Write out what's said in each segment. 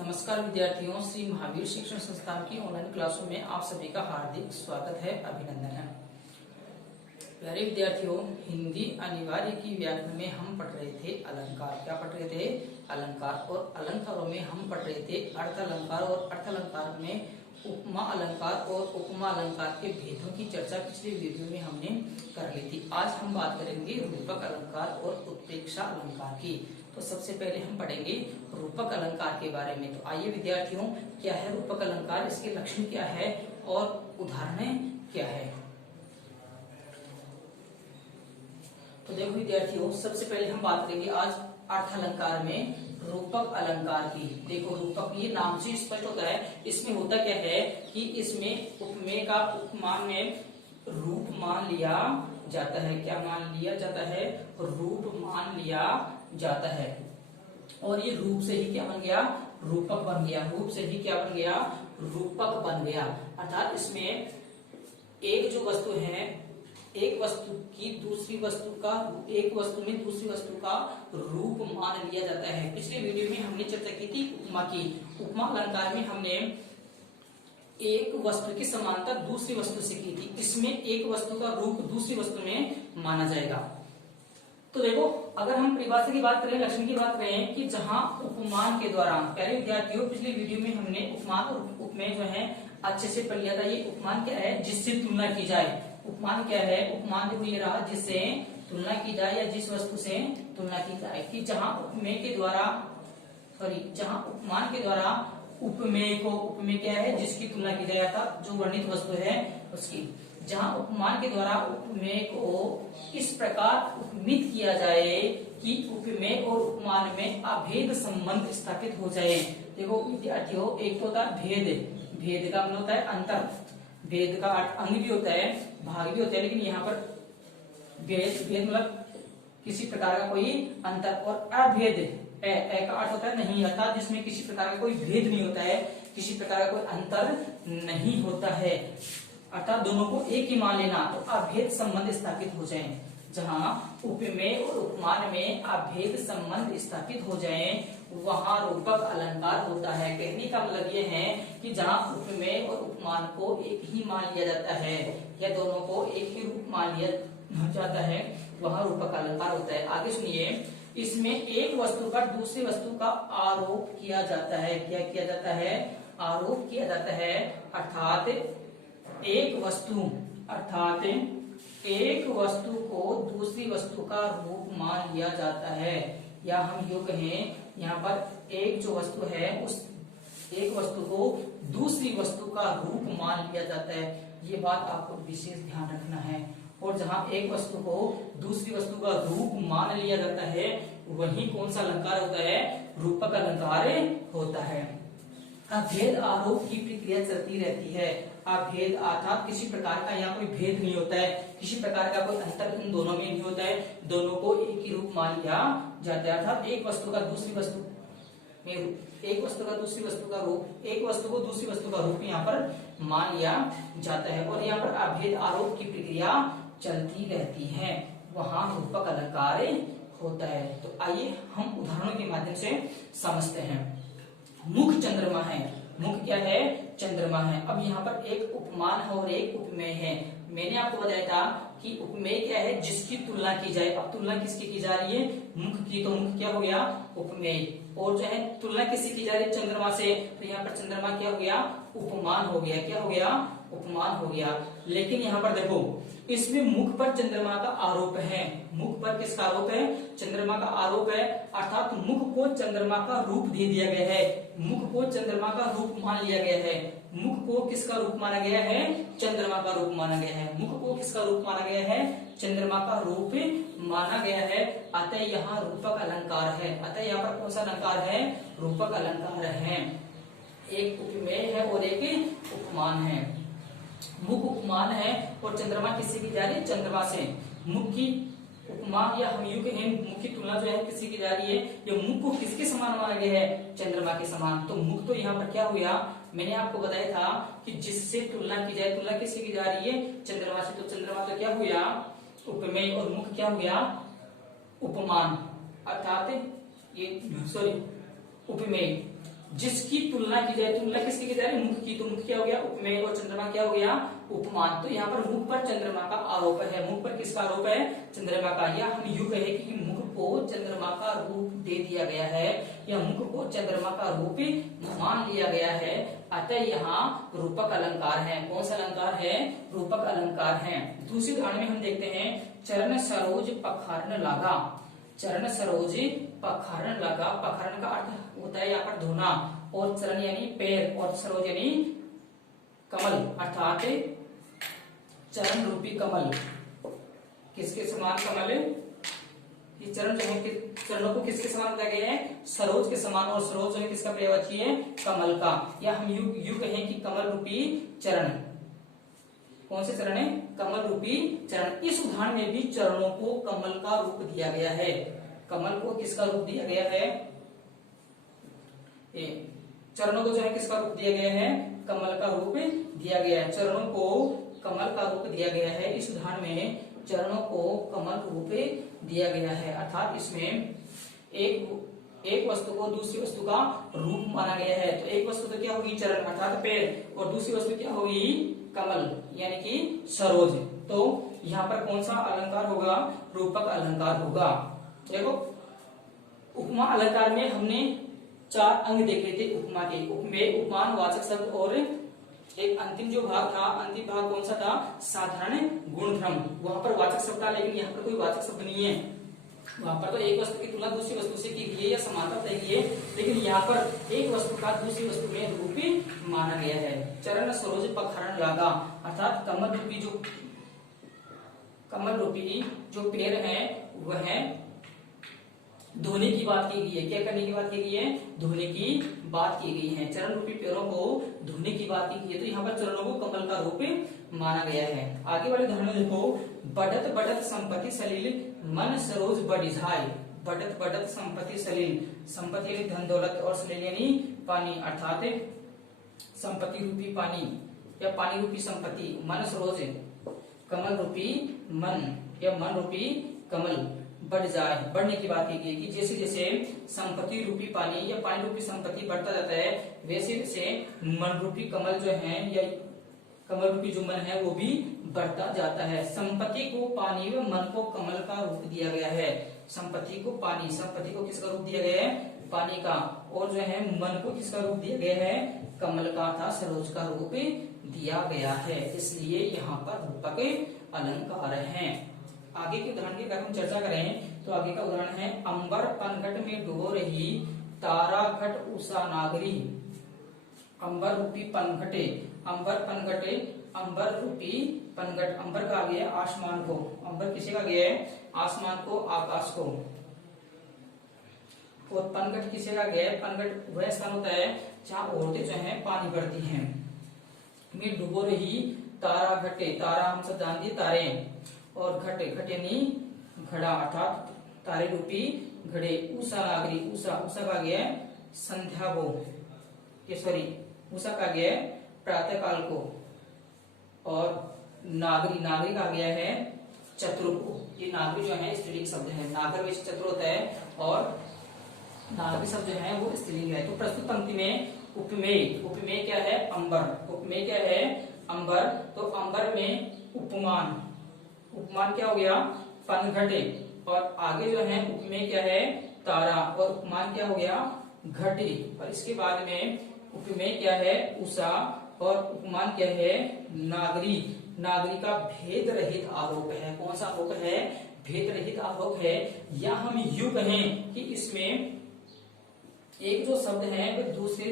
नमस्कार विद्यार्थियों, श्री महावीर शिक्षण संस्थान की ऑनलाइन क्लासों में आप सभी का हार्दिक स्वागत है, अभिनंदन है। प्यारे विद्यार्थियों, हिंदी अनिवार्य की व्याकरण में हम पढ़ रहे थे अलंकार। क्या पढ़ रहे थे? अलंकार। और अलंकारों में हम पढ़ रहे थे अर्थ अलंकार, और अर्थ अलंकार में उपमा अलंकार और उपमा अलंकार के भेदों की चर्चा पिछले वीडियो में हमने कर ली थी। आज हम बात करेंगे रूपक अलंकार और उत्प्रेक्षा अलंकार की। तो सबसे पहले हम पढ़ेंगे रूपक अलंकार के बारे में। तो आइए विद्यार्थियों, क्या है रूपक अलंकार, इसके लक्षण क्या है और उदाहरण क्या है। तो देखो विद्यार्थियों, सबसे पहले हम बात करेंगे आज अर्थ अलंकार में रूपक अलंकार की। देखो रूपक, ये नाम से स्पष्ट होता है। इसमें होता क्या है कि इसमें उपमेय का उपमान में रूप मान लिया जाता है। क्या मान लिया जाता है? रूप मान लिया जाता है। और ये रूप से ही क्या बन गया? रूपक बन गया। रूप से ही क्या बन गया? रूपक बन गया। अर्थात इसमें एक जो वस्तु है, एक वस्तु की दूसरी वस्तु का, एक वस्तु में दूसरी वस्तु का रूप मान लिया जाता है। पिछले वीडियो में हमने चर्चा की थी उपमा की। उपमा अलंकार में हमने एक वस्तु की समानता दूसरी वस्तु से की थी। इसमें एक वस्तु का रूप दूसरी वस्तु में माना जाएगा। तो देखो, अगर हम परिभाषा की बात करें, लक्षण की बात करें कि जहां उपमान के द्वारा, पहले विद्यार्थियों पिछले वीडियो में हमने उपमान और उपमेय जो है अच्छे से पढ़ लिया था। ये उपमान क्या है? जिससे तुलना की जाए। उपमान क्या है? उपमान देखो ये रहा, जिससे तुलना की जाए या जिस वस्तु से तुलना की जाए। कि जहां उपमेय के द्वारा, जहां उपमान के द्वारा उपमेय को, उपमेय क्या है? जिसकी तुलना की जाए था, जो वर्णित वस्तु है उसकी। जहां उपमान के द्वारा उपमेय को इस प्रकार उपमित किया जाए कि उपमेय और उपमान में अभेद संबंध स्थापित हो जाए। देखो विद्यार्थियों, एक तो होता है भेद। भेद का मतलब होता है अंतर। भेद का अंग भी होता है, भाग भी होता है, लेकिन यहाँ पर भेद मतलब किसी प्रकार का कोई अंतर। और अभेद, ए का अर्थ होता है नहीं, अर्थात जिसमें किसी प्रकार का कोई भेद नहीं होता है, किसी प्रकार का कोई अंतर नहीं होता है, अर्थात दोनों को एक ही मान लेना। तो अभेद संबंध स्थापित हो जाए। जहां उपमेय और उपमान में अभेद संबंध स्थापित हो जाए, वहां रूपक अलंकार होता है। कहने का मतलब ये है कि जहां उपमेय और उपमान को एक ही मान लिया जाता है, या दोनों को एक ही रूप मान लिया जाता है, वहां रूपक अलंकार होता है। आगे सुनिए, इसमें एक वस्तु पर दूसरी वस्तु का आरोप किया जाता है। क्या किया जाता है? आरोप किया जाता है। अर्थात एक वस्तु को दूसरी वस्तु का रूप मान लिया जाता है। या हम यूं कहें, यहाँ पर एक जो वस्तु है, उस एक वस्तु को दूसरी वस्तु का रूप मान लिया जाता है। ये बात आपको विशेष ध्यान रखना है। और जहां एक वस्तु को दूसरी वस्तु का रूप मान लिया जाता है, वही कौन सा अलंकार होता है? रूपक अलंकार होता है। अभेद आरोप की प्रक्रिया चलती रहती है। अभेद अर्थात किसी प्रकार का यहाँ कोई भेद नहीं होता है, किसी प्रकार का कोई अंतर इन दोनों में नहीं होता है, दोनों को एक ही रूप मान लिया जाता है। अर्थात एक वस्तु का दूसरी वस्तु में, एक वस्तु का दूसरी वस्तु का रूप, एक वस्तु को दूसरी वस्तु का रूप यहाँ पर मान लिया जाता है। और यहाँ पर अभेद आरोप की प्रक्रिया चलती रहती है, वहां रूपक अलंकार होता है। तो आइए हम उदाहरणों के माध्यम से समझते हैं। मुख चंद्रमा है। मुख क्या है? चंद्रमा है। अब यहाँ पर एक उपमान है और एक उपमेय है। मैंने आपको बताया था कि उपमेय क्या है? जिसकी तुलना की जाए। अब तुलना किसकी की जा रही है? मुख की। तो मुख क्या हो गया? उपमेय। और जो है तुलना किसकी की जा रही है? चंद्रमा से। तो यहाँ पर चंद्रमा क्या हो गया? उपमान हो गया। क्या हो गया? उपमान हो गया। लेकिन यहाँ पर देखो, इसमें मुख पर चंद्रमा का आरोप है। मुख पर किसका आरोप है? चंद्रमा का आरोप है। अर्थात मुख को चंद्रमा का रूप दे दिया गया है। मुख को चंद्रमा का रूप मान लिया गया है। मुख को किसका रूप माना गया है? चंद्रमा का रूप माना गया है। मुख को किसका रूप माना गया है? चंद्रमा का रूप माना गया है। अतः यहाँ रूपक अलंकार है। अतः यहाँ पर कौन सा अलंकार है? रूपक अलंकार है। एक उपमेय है और एक उपमान है। मुख उपमान है और चंद्रमा किससे की जा रही है? चंद्रमा से। मुख की उपमा, या हम यूं कहें मुख की तुलना जो है किससे की जा रही है? ये मुख को किसके समान माना गया है? चंद्रमा के समान। तो मुख तो यहाँ पर क्या हुआ? मैंने आपको बताया था कि जिससे तुलना की जाए, तुलना किससे की जा रही है? चंद्रमा से। तो चंद्रमा तो क्या हुआ? उपमेय। और मुख क्या हुआ? उपमान। अर्थात ये उपमेय। जिसकी तुलना की जाए, तुलना किसकी की जा रही है, मुख की, तो मुख क्या हो गया, उपमेय, और चंद्रमा क्या हो गया, उपमान। तो यहाँ पर मुख पर चंद्रमा का आरोप है। मुख पर किसका आरोप है, चंद्रमा का। या हम यूं कहे कि मुख को चंद्रमा का रूप दे दिया गया है, या मुख को चंद्रमा का रूप मान लिया गया है, अतः यहाँ रूपक अलंकार है। कौन सा अलंकार है, रूपक अलंकार है। दूसरी उदाहरण में हम देखते हैं, चरण सरोज पखारन लागा। चरण सरोज पखारन लगा। पखारन का अर्थ होता है यहाँ पर धोना, और चरण यानी पैर, और सरोज यानी कमल, अर्थात चरण रूपी कमल। किसके समान कमल, ये चरण जो है, चरणों को किसके समान बताया गया है, सरोज के समान, और सरोज जो है किसका पर्यायवाची है, कमल का। या हम यू कहें कि कमल रूपी चरण। कौन से चरण है, कमल रूपी चरण। इस उदाहरण में भी चरणों को कमल का रूप दिया गया है। कमल को किसका रूप दिया गया है, चरणों को जो है किसका रूप दिया गया है, कमल का रूप दिया गया है। चरणों को कमल का रूप दिया गया है। इस उदाहरण में चरणों को कमल रूप दिया गया है, अर्थात इसमें एक वस्तु को दूसरी वस्तु का रूप माना गया है। तो एक वस्तु तो क्या होगी, चरण अर्थात पैर, और दूसरी वस्तु क्या होगी, कमल यानी कि सरोज। तो यहाँ पर कौन सा अलंकार होगा, रूपक अलंकार होगा। देखो, उपमा अलंकार में हमने 4 अंग देखे थे उपमा के। उपमेय, उपमान, वाचक शब्द, और एक अंतिम जो भाग था, अंतिम भाग कौन सा था, साधारण गुणधर्म। वहां पर वाचक शब्द था, लेकिन यहाँ पर कोई वाचक शब्द नहीं है। वहां पर तो एक वस्तु की तुलना दूसरी वस्तु से की गई है, या समानता तय की है, लेकिन यहाँ पर एक वस्तु का दूसरी वस्तु में रूप माना गया है। चरण सरोज पखारन लागा, अर्थात कमल रूपी जो पैर है वह धोने की बात की गई है। क्या करने की बात की गई है, धोने की बात की गई है। चरण रूपी पैरों को धोने की बात की गई है, तो यहाँ पर चरणों को कमल का रूप माना गया है। आगे वाले उदाहरण में देखो, बढ़त बढ़त संपत्ति सलील मन सरोज बढ़िझाय। बढ़त बढ़त संपत्ति सलील, संपत्ति यानी धन दौलत, और सलील यानी पानी, अर्थात संपत्ति रूपी पानी या पानी रूपी संपत्ति। मन सरोज कमल रूपी मन, या मन रूपी कमल बढ़ जाए, बढ़ने की बात की गई कि जैसे जैसे संपत्ति रूपी पानी या पानी रूपी संपत्ति बढ़ता जाता है, वैसे वैसे मन रूपी कमल जो है, या कमल रूपी जो मन है वो भी बढ़ता जाता है। संपत्ति को पानी व मन को कमल का रूप दिया गया है। संपत्ति को पानी, संपत्ति को किसका रूप दिया गया है, पानी का, और जो है मन को किसका रूप दिया गया है, कमल का था सरोज का रूप दिया गया है। इसलिए यहाँ पर रूपक अलंकार हैं। आगे के उदाहरण की अगर हम चर्चा करें तो आगे का उदाहरण है, अंबर पनघट में डुबो रही तारा घट उषा नागरी। अंबर रूपी पनघटे, अंबर पनघटे, अंबर रूपी पनघट। अंबर का गया आसमान को, अंबर किसी का गया है, आसमान को, आकाश को। और पनघट किसी का गया है, पनघट वह स्थान होता है जहाँ औरतें जो है पानी भरती हैं। में डुबो रही तारा घटे, तारा हम सब जानते हैं तारे, और घट, घट यानी घड़ा, अर्थात तारे रूपी घड़े। उषा नागरी, उषा, उषा का गया संध्या को, सॉरी उषा का गया प्रातः काल को, और नागरी, नागरी का गया है चतुर को। ये नागरी जो है स्त्रीलिंग शब्द है, नागर वैसे चतुर होता है, और नागरी शब्द जो है वो स्त्रीलिंग है। तो प्रस्तुत पंक्ति में उपमेय, उपमेय क्या है, अंबर, उपमेय क्या है, अंबर। तो अंबर में उपमान, उपमान क्या हो गया, पनघटे, और आगे जो है उपमेय क्या है, तारा, और उपमान क्या हो गया, घटे, और इसके बाद में उपमेय क्या है, उषा, और उपमान क्या है, नागरी। नागरी का भेद रहित आरोप है। कौन सा आरोप है, भेद रहित आरोप है। या हम यूं कहें कि इसमें एक जो शब्द है वो दूसरे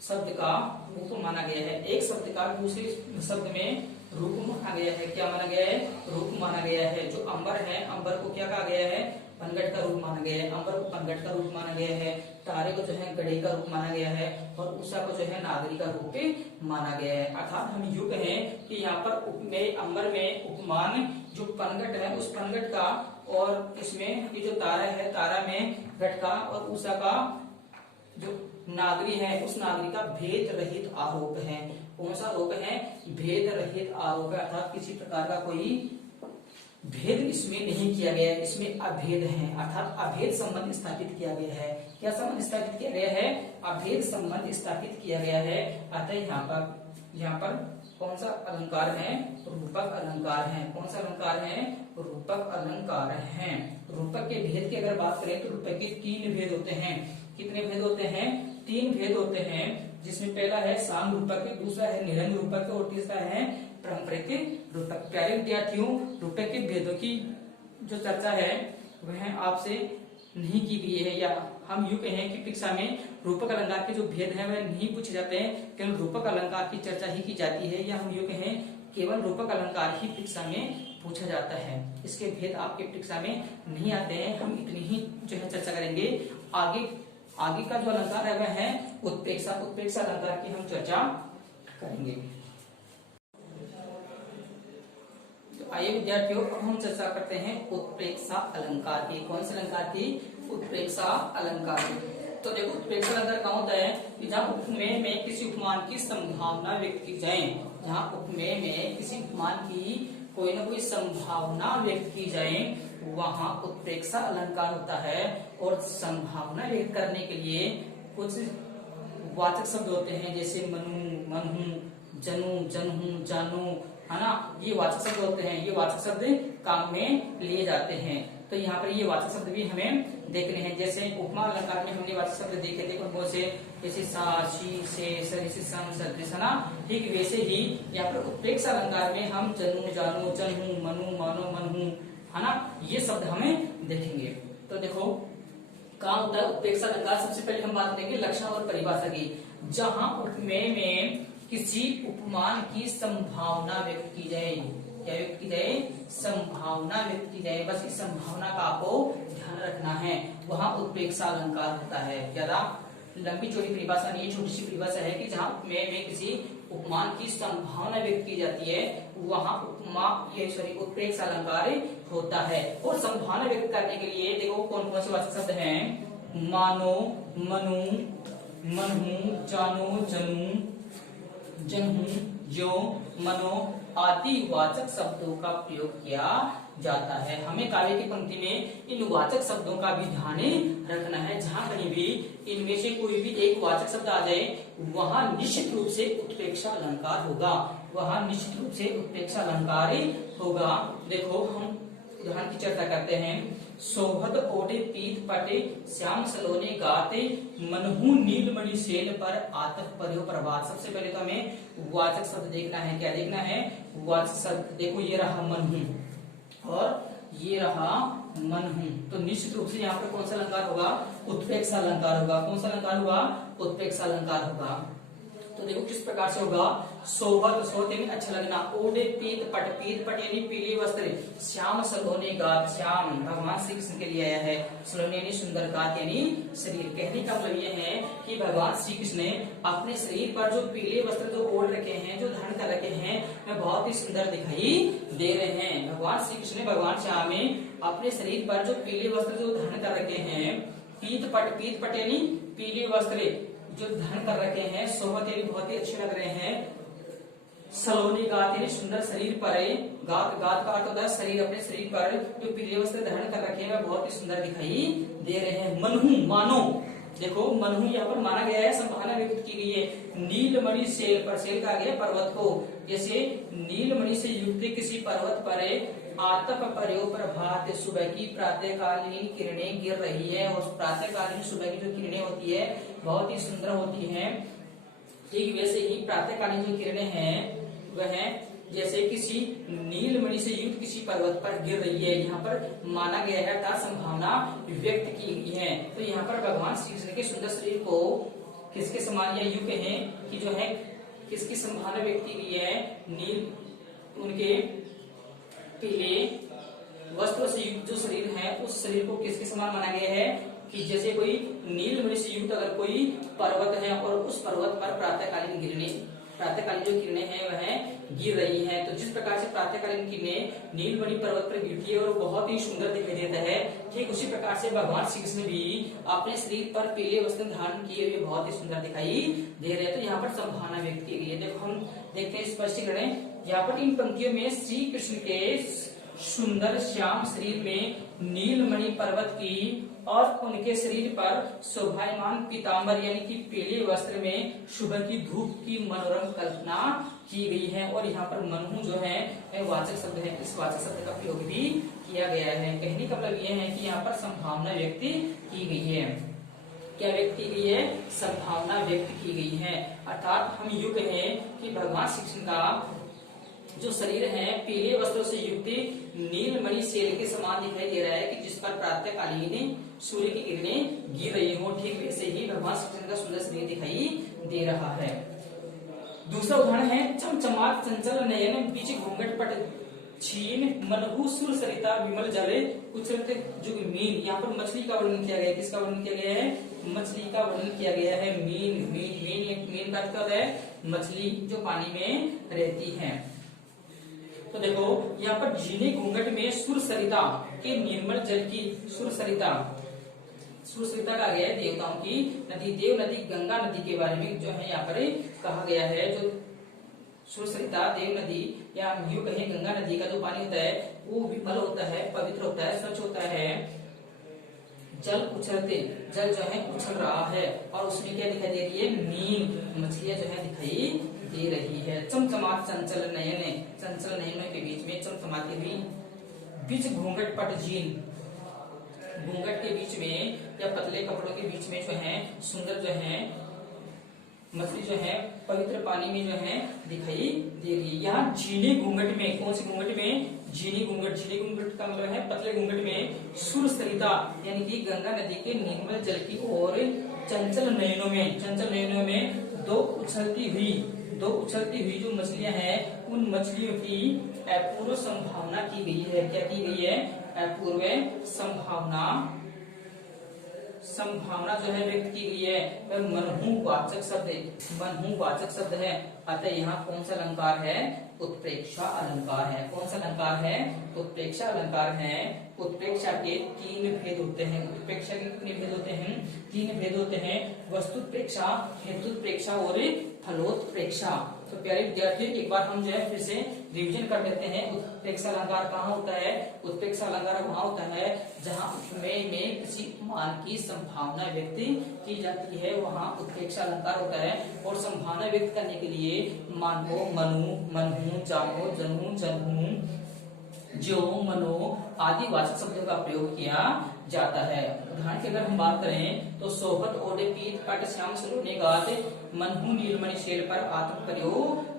शब्द का रूप माना गया है, एक शब्द का दूसरे शब्द में रूप माना गया है। क्या माना गया है, रूप माना गया है। जो अंबर है, अंबर को क्या कहा गया है, पनघट का रूप माना गया है, अंबर को पनघट का रूप माना गया है। तारे को जो है गड़े का रूप माना गया है, और उषा को जो है नागरी का रूप माना गया है। अर्थात हम यूं कहें कि यहाँ पर उपमेय अंबर में उपमान जो पनघट है उस पनघट का, और इसमें ये जो तारा है तारा में घट का, और उषा का जो नागरी है उस नागरी का भेद रहित आरोप है। कौन सा आरोप है, भेद रहित आरोप है, अर्थात किसी प्रकार का कोई भेद इसमें नहीं किया गया है, इसमें अभेद है, अर्थात अभेद संबंध स्थापित किया गया है। क्या संबंध स्थापित किया गया है? अभेद संबंध स्थापित किया गया है। अतः यहाँ पर कौन सा अलंकार है? रूपक अलंकार है। कौन सा अलंकार है? रूपक अलंकार है। रूपक के भेद की अगर बात करें तो रूपक के 3 भेद होते हैं। कितने भेद होते हैं? 3 भेद होते हैं, जिसमें पहला है साम रूपक, दूसरा है निरंग रूपक और तीसरा है पारंपरिक रूपक। प्यारे विद्यार्थियों, रूपक के भेदों की जो चर्चा है वह आपसे नहीं की गई है, या हम यूं कहें कि परीक्षा में रूपक अलंकार के जो भेद हैं वह नहीं पूछे जाते हैं, केवल रूपक अलंकार की चर्चा ही की जाती है, या हम यूं कहें केवल रूपक अलंकार ही परीक्षा में पूछा जाता है। इसके भेद आपके परीक्षा में नहीं आते हैं। हम इतनी ही जो है चर्चा करेंगे। आगे का जो अलंकार है वह है उत्प्रेक्षा। उत्प्रेक्षा अलंकार की हम चर्चा करेंगे। तो आइए विद्यार्थियों, अब हम चर्चा करते हैं उत्प्रेक्षा अलंकार की। कौन से अलंकार की? उत्प्रेक्षा अलंकार की। तो देखो, उत्प्रेक्षा अलंकार क्या होता है कि जहाँ उपमेय में किसी उपमान की संभावना व्यक्त की जाए, जहाँ उपमेय में किसी उपमान की कोई ना कोई संभावना व्यक्त की जाए, वहां उत्प्रेक्षा अलंकार होता है। और संभावना व्यक्त करने के लिए कुछ वाचक शब्द होते हैं, जैसे मनु, मनहु, जनु, जनहु, जानू, है ना, ये वाचक शब्द होते हैं। ये वाचक शब्द काम में लिए जाते हैं। तो यहाँ पर ये वाचक शब्द भी हमें देखने हैं। जैसे उपमा अलंकार में हमने वाचक शब्द देखे थे कौन से, जैसे सा, शी, से, सरिस, सम, सदृश, है ना। ठीक वैसे ही यहाँ पर उत्प्रेक्षा अलंकार में हम जनु, जानू, जनहु, मनु, मानो, मनहु, है ना, ये शब्द हमें देखेंगे। तो देखो कहाँ होता है उत्प्रेक्षा अलंकार। सबसे पहले हम बात करेंगे लक्षण और परिभाषा की। जहां उपमेय में किसी उपमान की संभावना व्यक्त की जाए, क्या व्यक्त की जाए? संभावना व्यक्त की जाए। बस इस संभावना का आपको ध्यान रखना है, वहां उत्प्रेक्षा अलंकार होता है। ज्यादा लंबी चौड़ी परिभाषा नहीं, छोटी सी परिभाषा है कि जहां उपमेय में किसी उपमान की संभावना व्यक्त की जाती है, वहां उत्प्रेक्षा अलंकार होता है। और संभावना व्यक्त करने के लिए देखो कौन कौन से वाचक शब्द हैं? मानो, मनु, मनहु, जानो, जनू, जनहु, जो, मनो आदि वाचक शब्दों का प्रयोग किया जाता है। हमें काव्य की पंक्ति में इन वाचक शब्दों का भी ध्यान रखना है। जहां कहीं भी इनमें से कोई भी एक वाचक शब्द आ जाए, वहां निश्चित रूप से उत्प्रेक्षा अलंकार होगा। वहां निश्चित रूप से उत्प्रेक्षा अलंकार होगा। देखो हम उदाहरण की चर्चा करते हैं। सोहत ओढ़े पीत पटे, श्याम सलोने गाते, मनहु नीलमणि सेन पर आतप पर्यो प्रभात। सबसे पहले तो हमें वाचक शब्द देखना है। क्या देखना है? वाचक शब्द। देखो ये रहा मनहु और ये रहा मनहु। तो निश्चित रूप से यहाँ पर कौन सा अलंकार होगा? उत्प्रेक्षा अलंकार होगा। कौन सा अलंकार होगा? उत्प्रेक्षा अलंकार होगा। तो देखो किस प्रकार से होगा। सोहत, सोहत यानी अच्छा लगना, ओढ़े पीत पट, पीत पट यानी पीले वस्त्र, श्याम सलोने गात, श्याम भगवान श्री कृष्ण के लिए आया है, सलोने यानी सुंदर, गात यानी शरीर। कहने का मतलब ये है कि भगवान श्री कृष्ण ने अपने शरीर पर जो पीले वस्त्र जो ओढ़ रखे हैं, जो धारण कर रखे हैं, वे बहुत ही सुंदर दिखाई दे रहे हैं। भगवान श्री कृष्ण ने भगवान श्याम में अपने शरीर पर जो पीले वस्त्र जो धारण कर रखे हैं, पीत पट यानी पीले वस्त्र जो धारण कर रखे हैं, सोहत यानी बहुत ही अच्छे लग रहे हैं, सलोनी गात यानी सुंदर शरीर पर, गात गात का अर्थ होता है शरीर, अपने शरीर पर जो पीले वस्त्र धारण कर रखे हैं वह बहुत ही सुंदर दिखाई दे रहे हैं। मनहु, मानो, देखो मनहु यहाँ पर माना गया है, संभावना व्यक्त की गई है। नीलमणि सेल पर, सेल का गया पर्वत को, जैसे नीलमणि से युक्त किसी पर्वत पर आतप पर्यो प्रभात, सुबह की प्रातःकालीन किरणें गिर रही है। और प्रातःकालीन सुबह की जो किरणें होती है बहुत ही सुंदर होती हैं। ठीक वैसे ही प्रातःकालीन जो किरणें हैं वह जैसे किसी नीलमणि से युक्त किसी पर्वत पर गिर रही है, यहाँ पर माना गया है, अर्थात संभावना व्यक्त की गई है। तो यहाँ पर भगवान श्री कृष्ण के सुंदर शरीर को किसके समान या यूं कहें कि जो है किसकी संभावना व्यक्त की गई है? नील, उनके पीले वस्त्र से युक्त जो शरीर है, उस शरीर को किसके समान माना गया है कि जैसे कोई नीलमणि से युक्त अगर कोई पर्वत है और उस पर्वत पर प्रातःकालीन जो किरणें हैं वह गिर रही हैं। तो जिस प्रकार से प्रातःकालीन किरणें नीलमणि पर्वत पर गिरती है और बहुत ही सुंदर दिखाई देता है, ठीक उसी प्रकार से भगवान श्री कृष्ण भी अपने शरीर पर पीले वस्त्र धारण किए हुए बहुत ही सुंदर दिखाई दे रहे हैं। तो यहाँ पर संभावना व्यक्त की गई है। देखो हम देखते हैं स्पष्टीकरण। यहाँ पर इन पंक्तियों में श्री कृष्ण के सुंदर श्याम शरीर में नीलमणि पर्वत की और उनके शरीर पर शोभायमान पीताम्बर यानी कि पीले वस्त्र में सुबह की धूप की मनोरम कल्पना की गई है। और यहाँ पर मनहु जो है वाचक शब्द है, इस वाचक शब्द का प्रयोग भी किया गया है। कहने का मतलब यह है कि यहाँ पर संभावना व्यक्त की गई है। क्या व्यक्त की गई है? संभावना व्यक्त की गई है। अर्थात हम यूं कहें कि भगवान श्री कृष्ण का जो शरीर है पीले वस्त्रों से युक्त नीलमणि शैल के समान दिखाई दे रहा है कि जिस पर प्रातःकालीन सूर्य की किरणें गिर रही हो, ठीक वैसे ही भगवान श्री कृष्ण का सुंदर शरीर दिखाई दे रहा है। दूसरा उदाहरण है चमचमात चंचल नयन बीच घूंघट पट छीन मनहु सुर सरिता विमल जले उछलते जुगमीन। यहाँ पर मछली का वर्णन किया गया है। किसका वर्णन किया गया है? मछली का वर्णन किया गया है। मीन मीन मीन मीन का अर्थ है मछली जो पानी में रहती है। तो देखो यहाँ पर झीने घूंघट में सुर सरिता के निर्मल जल की सुर सरिता कहा गया है देवताओं की नदी, देव नदी गंगा नदी के बारे में जो है यहाँ पर कहा गया है। जो सुर सरिता देव नदी या यूं कहें गंगा नदी का जो पानी होता है वो विमल होता है, पवित्र होता है, स्वच्छ होता है। जल उछलते, जल जो है उछल रहा है और उसमें क्या दिखाई दे रही है? मीन मछलियां जो है दिखाई दे रही है। चमचमात चंचल नयने, चंचल नयनों के बीच में चमचमाती हुई बीच घूंघट पट जीन, घूंघट के बीच में या पतले कपड़ों के बीच में जो है सुंदर जो है मछली जो है पवित्र पानी में जो है दिखाई दे रही है। यहाँ झीनी घूंघट में, कौन सी घूंघट में? झीनी घूंघट। झीनी घूंघट का मतलब है पतले घूंघट में सुर सरिता यानी कि गंगा नदी के निर्मल जल की ओर चंचल नयनों में दो उछलती हुई जो मछलियां हैं उन मछलियों की अपूर्व संभावना की गई है। क्या की गई है? अपूर्व संभावना जो है व्यक्त की गई है। वह मनहु वाचक शब्द है। अतः यहाँ कौन सा अलंकार है? उत्प्रेक्षा अलंकार है। कौन सा अलंकार है? उत्प्रेक्षा अलंकार है। उत्प्रेक्षा के तीन भेद होते हैं। उत्प्रेक्षा के कितने भेद होते हैं? तीन भेद होते हैं। वस्तुत्प्रेक्षा, हेतुत्प्रेक्षा और फलोत्प्रेक्षा। तो प्यारे विद्यार्थियों एक बार हम जो है फिर से रिवीजन कर लेते हैं। उत्प्रेक्षा अलंकार कहाँ होता है? उत्प्रेक्षा अलंकार वहाँ होता है जहाँ में किसी मान की संभावना व्यक्त की जाती है, वहाँ उत्प्रेक्षा अलंकार होता है। और संभावना व्यक्त करने के लिए मान को मनु, मनहु, जामो, जनहु, जनहु, जो, मनो आदि वाचक शब्दों का प्रयोग किया जाता है। उदाहरण की अगर हम बात करें तो सोहत ओडे पीत पट श्याम सलोने गात मनहु नीलमणि शैल पर आत्म करियो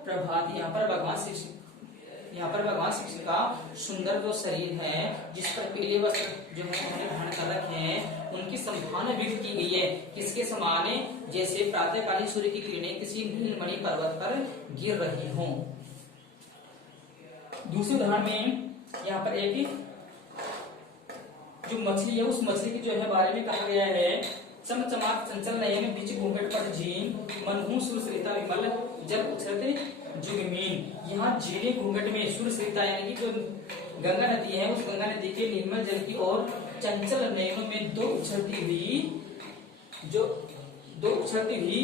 प्रभात। यहाँ पर भगवान श्री कृष्ण का सुंदर जो शरीर है जिस पर पीले वस्त्र जो है उन्होंने धारण कर रखे हैं उनकी संभावना व्यक्त की गई है। किसके समान? जैसे प्रातःकालीन सूर्य की किरणें किसी नीलमणि पर्वत पर गिर रही हों। दूसरे उदाहरण में यहाँ पर एक जो मछली है उस मछली की जो है बारे में कहा गया है चमचमात चंचल नयन बीच घूंघट पर झीन मनहु सुर सरिता विमल जल उछलते जुगमीन। यहाँ झीने घूंघट में सुर सरिता यानी कि जो गंगा नदी है उस गंगा नदी के निर्मल जल की ओर चंचल नयनों में दो उछलती हुई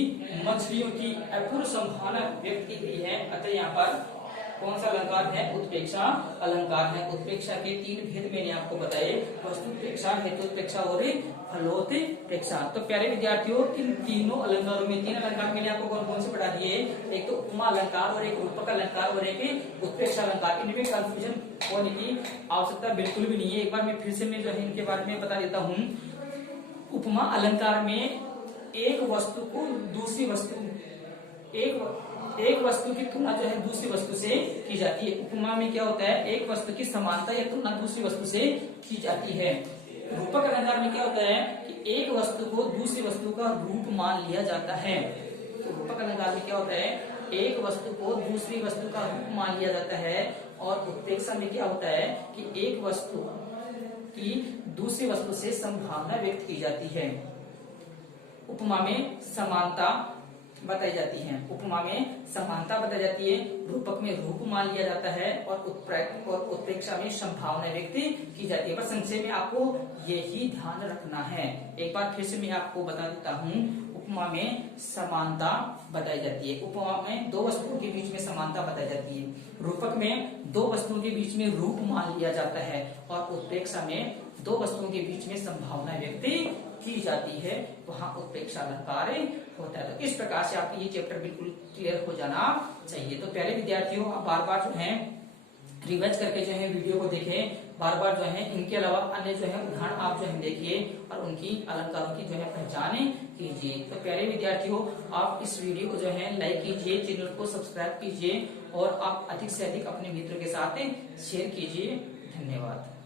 मछलियों की अपूर्व संभावना व्यक्त की गई है। अतः यहाँ पर कौन सा अलंकार है? उत्प्रेक्षा अलंकार है। उत्प्रेक्षा के तीन भेद मैंने आपको बताए, वस्तुत्प्रेक्षा, हेतुत्प्रेक्षा और फलोत्प्रेक्षा। तो प्यारे विद्यार्थियों इन तीनों अलंकारों में, तीन अलंकार मैंने आपको कौन कौन से पढ़ा दिए? एक तो उपमा अलंकार और एक रूपक अलंकार और एक उत्प्रेक्षा अलंकार। इनमें कंफ्यूजन होने की आवश्यकता बिल्कुल भी नहीं है। एक बार मैं फिर से मैं जो है इनके बारे में बता देता हूँ। उपमा अलंकार में एक वस्तु को दूसरी वस्तु, एक वस्तु की तुलना जो है दूसरी वस्तु से की जाती है। उपमा में क्या होता है? एक वस्तु की समानता या तुलना दूसरी वस्तु से की जाती है। रूपक अलंकार में क्या होता है कि एक वस्तु को दूसरी वस्तु का रूप मान लिया जाता है। तो रूपक अलंकार में क्या होता है? एक वस्तु को दूसरी वस्तु का रूप मान लिया जाता है। और उत्प्रेक्षा में क्या होता है कि एक वस्तु की दूसरी वस्तु से संभावना व्यक्त की जाती है। उपमा में समानता बताई जाती है। उपमा में समानता बताई जाती है, रूपक में रूप मान लिया जाता है और उत्प्रेक्षा में संभावना व्यक्त की जाती है। पर संक्षेप में आपको यही ध्यान रखना है। एक बार फिर से मैं आपको बता देता हूँ। उपमा में समानता बताई जाती है, उपमा में दो वस्तुओं के बीच में समानता बताई जाती है, रूपक में दो वस्तुओं के बीच में रूप मान लिया जाता है और उत्प्रेक्षा में दो वस्तुओं के बीच में संभावना व्यक्त की जाती है, वहां उत्प्रेक्षा अलंकार होता है। तो इस प्रकार से आपको ये चैप्टर बिल्कुल क्लियर हो जाना चाहिए। तो पहले विद्यार्थियों आप बार बार जो है रिवाइज करके जो है वीडियो को देखें, बार बार जो है इनके अलावा अन्य जो है उदाहरण आप जो है देखिए और उनकी अलंकारों की जो है पहचान कीजिए। तो पहले विद्यार्थियों आप इस वीडियो को जो है लाइक कीजिए, चैनल को सब्सक्राइब कीजिए और आप अधिक से अधिक अपने मित्रों के साथ शेयर कीजिए। धन्यवाद।